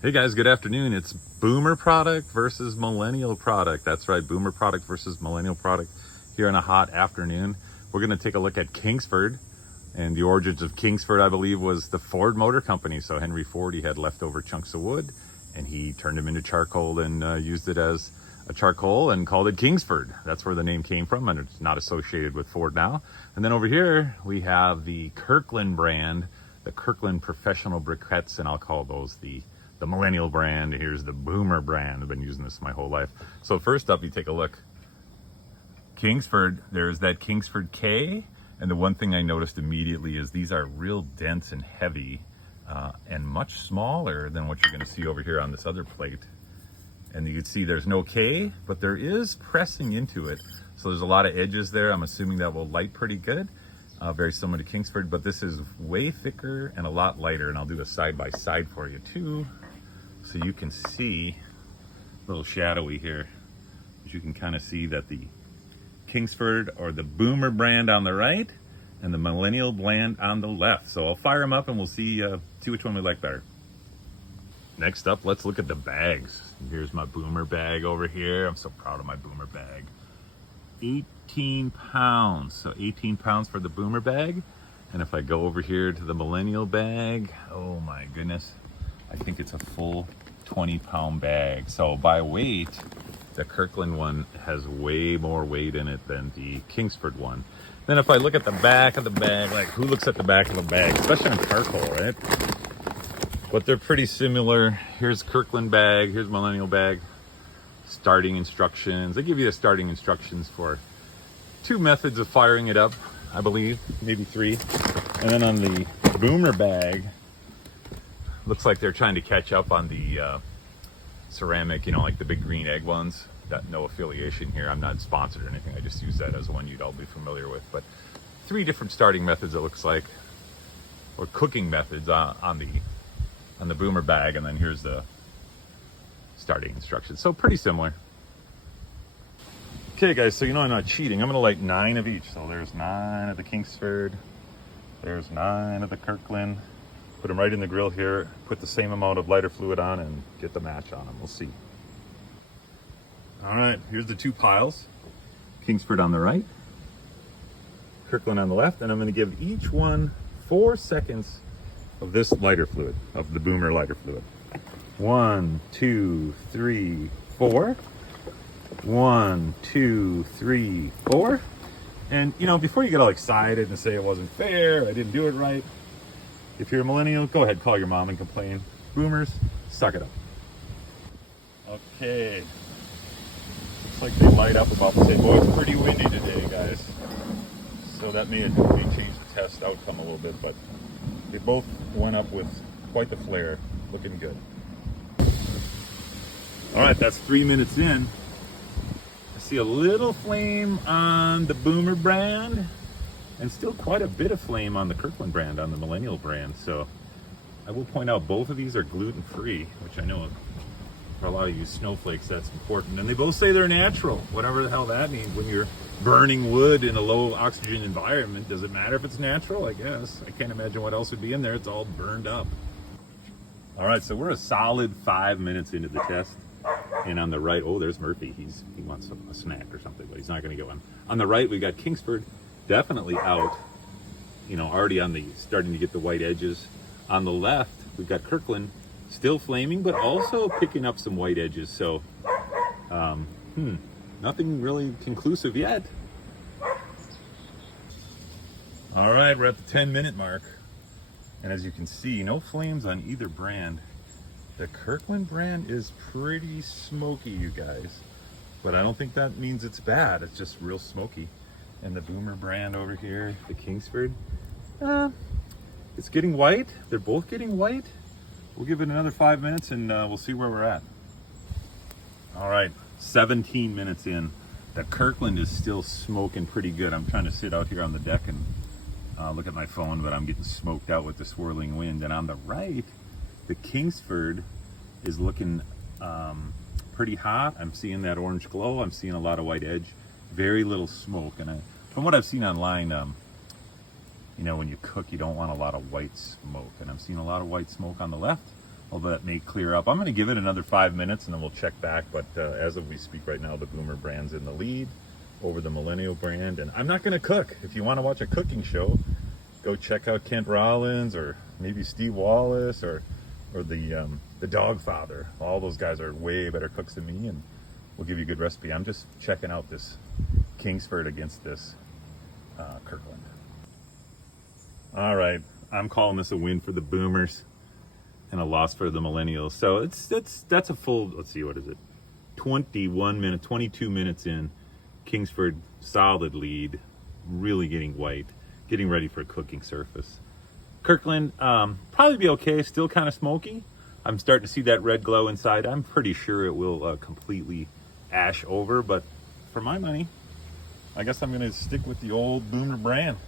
Hey guys, good afternoon. It's Boomer product versus Millennial product. That's right, Boomer product versus Millennial product here on a hot afternoon. We're going to take a look at Kingsford, and the origins of Kingsford, I believe, was the Ford Motor Company. So Henry Ford, he had leftover chunks of wood and he turned them into charcoal and used it as a charcoal and called it Kingsford. That's where the name came from, and it's not associated with Ford now. And then over here we have the Kirkland brand, the Kirkland professional briquettes, and I'll call those the Millennial brand. Here's the Boomer brand. I've been using this my whole life. So first up, you take a look. Kingsford, there's that Kingsford K. And the one thing I noticed immediately is these are real dense and heavy and much smaller than what you're going to see over here on this other plate. And you can see there's no K, but there is pressing into it. So there's a lot of edges there. I'm assuming that will light pretty good. Very similar to Kingsford, but this is way thicker and a lot lighter. And I'll do a side by side for you too, so you can see a little shadowy here. As you can kind of see that the Kingsford or the Boomer brand on the right and the Millennial brand on the left. So I'll fire them up and we'll see which one we like better. Next up, let's look at the bags. Here's my Boomer bag over here. I'm so proud of my Boomer bag. 18 pounds. So 18 pounds for the Boomer bag. And if I go over here to the Millennial bag, oh my goodness, I think it's a full 20-pound bag. So by weight, the Kirkland one has way more weight in it than the Kingsford one. Then if I look at the back of the bag, like who looks at the back of the bag, especially on charcoal, right? But they're pretty similar. Here's Kirkland bag, here's Millennial bag. Starting instructions. They give you the starting instructions for 2 methods of firing it up, I believe, maybe 3. And then on the Boomer bag, looks like they're trying to catch up on the ceramic, like the big green egg ones. Got no affiliation here. I'm not sponsored or anything. I just use that as one you'd all be familiar with. But 3 different starting methods, it looks like, or cooking methods on the Boomer bag. And then here's the starting instructions. So pretty similar. Okay guys, so I'm not cheating. I'm gonna light 9 of each. So there's 9 of the Kingsford, there's 9 of the Kirkland. Put them right in the grill here, put the same amount of lighter fluid on and get the match on them. We'll see. All right, here's the 2 piles. Kingsford on the right, Kirkland on the left, and I'm gonna give each one 4 seconds of this lighter fluid, of the Boomer lighter fluid. 1, 2, 3, 4. 1, 2, 3, 4. And before you get all excited and say it wasn't fair, I didn't do it right, if you're a Millennial, go ahead, call your mom and complain. Boomers, suck it up. Okay. Looks like they light up about the same. Boy, it's pretty windy today, guys. So that may change the test outcome a little bit, but they both went up with quite the flare. Looking good. All right, that's 3 minutes in. I see a little flame on the Boomer brand and still quite a bit of flame on the Kirkland brand, on the Millennial brand. So I will point out both of these are gluten-free, which I know for a lot of you snowflakes, that's important. And they both say they're natural, whatever the hell that means. When you're burning wood in a low oxygen environment, does it matter if it's natural? I guess. I can't imagine what else would be in there. It's all burned up. All right, so we're a solid 5 minutes into the test. And on the right, oh, there's Murphy. He wants a snack or something, but he's not going to go on. On the right, we got Kingsford, definitely out. Already on the starting to get the white edges. On the left, we've got Kirkland, still flaming, but also picking up some white edges. So, nothing really conclusive yet. All right, we're at the 10-minute mark. And as you can see, no flames on either brand. The Kirkland brand is pretty smoky, you guys. But I don't think that means it's bad. It's just real smoky. And the Boomer brand over here, the Kingsford, it's getting white. They're both getting white. We'll give it another 5 minutes and we'll see where we're at. All right, 17 minutes in. The Kirkland is still smoking pretty good. I'm trying to sit out here on the deck and look at my phone, but I'm getting smoked out with the swirling wind. And on the right, the Kingsford is looking pretty hot. I'm seeing that orange glow. I'm seeing a lot of white edge, very little smoke. And from what I've seen online, when you cook, you don't want a lot of white smoke. And I'm seeing a lot of white smoke on the left, although that may clear up. I'm going to give it another 5 minutes and then we'll check back. But as of we speak right now, the Boomer brand's in the lead over the Millennial brand. And I'm not going to cook. If you want to watch a cooking show, go check out Kent Rollins or maybe Steve Wallace or the Dogfather. All those guys are way better cooks than me, and we'll give you a good recipe. I'm just checking out this Kingsford against this Kirkland. All right, I'm calling this a win for the Boomers and a loss for the Millennials. So that's a full, let's see, what is it? 22 minutes in. Kingsford solid lead, really getting white, getting ready for a cooking surface. Kirkland, probably be okay, still kind of smoky. I'm starting to see that red glow inside. I'm pretty sure it will completely ash over, but for my money, I guess I'm gonna stick with the old Boomer brand.